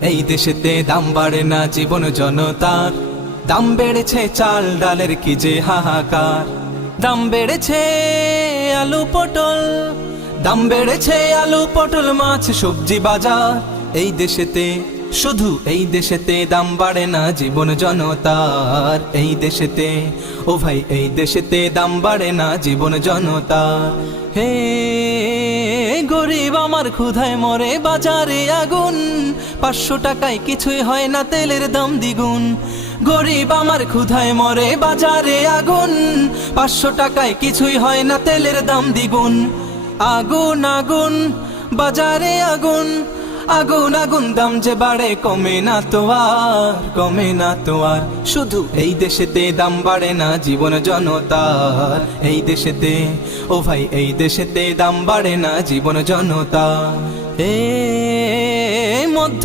এই দেশেতে দাম বাড়ে না জীবন জনতার, দাম বেড়েছে চাল ডালের কি যে হাহাকার। দাম বেড়েছে আলু পটল, দাম বেড়েছে আলু পটল মাছ সবজি বাজার। এই দেশেতে শুধু এই দেশেতে দাম বাড়ে না জীবন জনতার। এই দেশেতে ও ভাই এই দেশেতে দাম বাড়ে না জীবন জনতার। হে গরিব আমার ক্ষুধায় মরে বাজারে আগুন, 500 টাকায় কিছুই হয় না তেলের দাম দ্বিগুণ। গরিব আমার ক্ষুধায় মরে বাজারে আগুন, 500 টাকায় কিছুই হয় না তেলের দাম দ্বিগুণ। আগুন আগুন বাজারে আগুন, আগুন আগুন দাম যে বাড়ে কমে না তো আর, কমে না তো আর। শুধু এই দেশেতে দাম বাড়ে না জীবন জনতার। এই দেশেতে ও ভাই এই দেশেতে দাম বাড়ে না জীবন জনতার। মধ্য